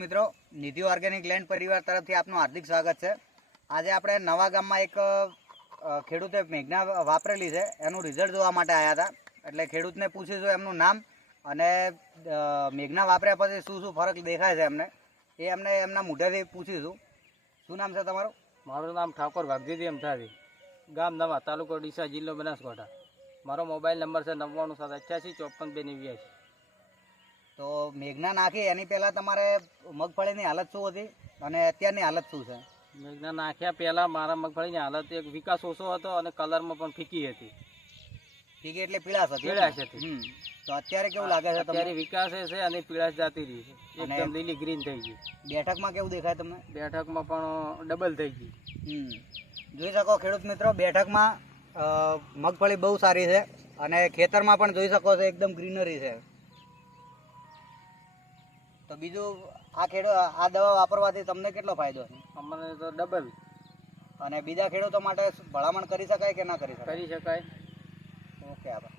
મિત્રો, નિધિ organic land પરિવાર તરફથી આપનું હાર્દિક સ્વાગત છે. આજે આપણે નવા ગામમાં એક ખેડૂતે મેઘના વાપરેલી છે. એનું રિઝલ્ટ જોવા માટે આવ્યા હતા. એટલે ખેડૂતને પૂછીશું એમનું નામ અને મેઘના વાપર્યા પછી શું શું ફરક દેખાય છે એમને. એ એમને એમના મોઢેથી પૂછીશું. શું નામ છે તમારું? મારું નામ ઠાકોર વાઘજીથી અમથાથી ગામ નવા, તાલુકો ડીસા જિલ્લો બનાસકાંઠા. મારો મોબાઈલ નંબર છે નવ્વાણું સાત અઠ્યાસી ચોપન બે નેવ્યાસી. તો મેઘના નાખી એની પહેલાં તમારે મગફળીની હાલત શું હતી અને અત્યારની હાલત શું છે? મેઘના નાખ્યા પહેલાં મારા મગફળીની હાલત એક વિકાસ ઓછો હતો અને કલરમાં પણ ફીકી હતી. ફીકી એટલે પીળાશ હતી. પીળાશ હતી. તો અત્યારે કેવું લાગે છે તમારી અત્યારે વિકાસ છે અને પીળાશ જાતી રહી છે. એકદમ લીલી ગ્રીન થઈ ગઈ. બેઠકમાં કેવું દેખાય તમને? બેઠકમાં પણ ડબલ થઈ ગઈ. જોઈ શકો ખેડૂત મિત્રો બેઠકમાં મગફળી બહુ સારી છે અને ખેતરમાં પણ જોઈ શકો છો એકદમ ગ્રીનરી છે. તો બીજું આ ખેડૂત આ દવા વાપરવાથી તમને કેટલો ફાયદો છે? અમને તો ડબલ અને બીજા ખેડૂતો માટે ભલામણ કરી શકાય કે ના કરી શકાય? કરી શકાય. ઓકે આભાર.